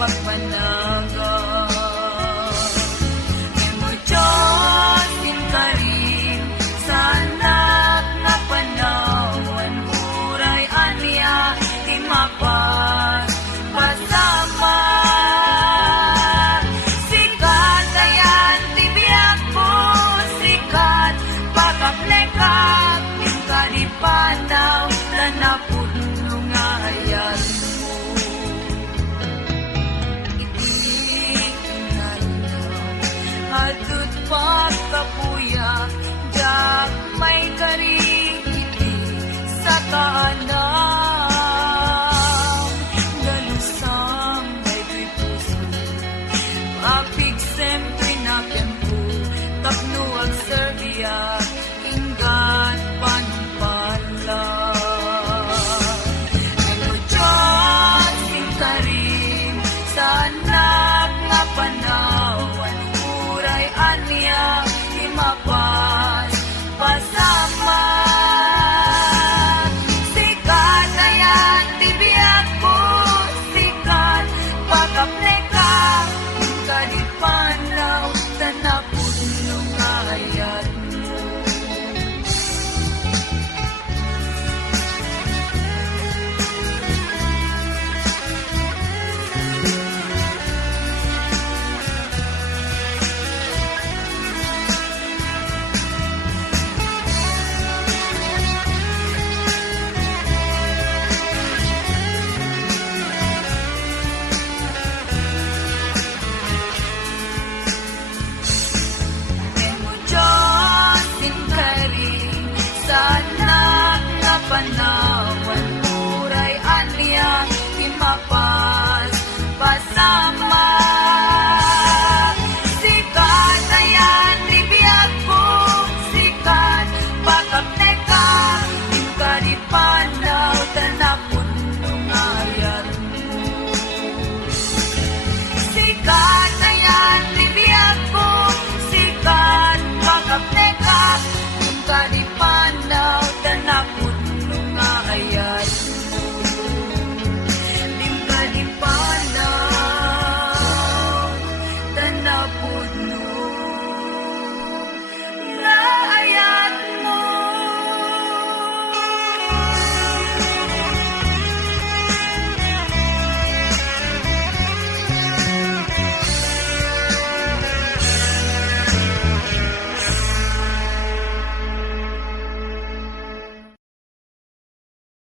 pagpanaga. Imo Diyos kinkarim sa anak nga panahon, huray aniya di mapas pasama. Sikat ayan di biyak po, sikat pagkaplekap ning kadipanaw na napuno nga ayan mo. Hatut pagkapuya, jak may karikiti sa kaanam. Galusang may tuy puso, apig semto'y napempo, tapno ang Serbia, inggan panumpala. Ano Diyos, kinkarim sa anak nga panawan, huray aniya di mapas pasama. Sikat ayan di biyak po, sikat pagkapleka yung kadipanaw sa napuno nga ayat mo. Imo Diyos kinkarim sa anak nga panahon,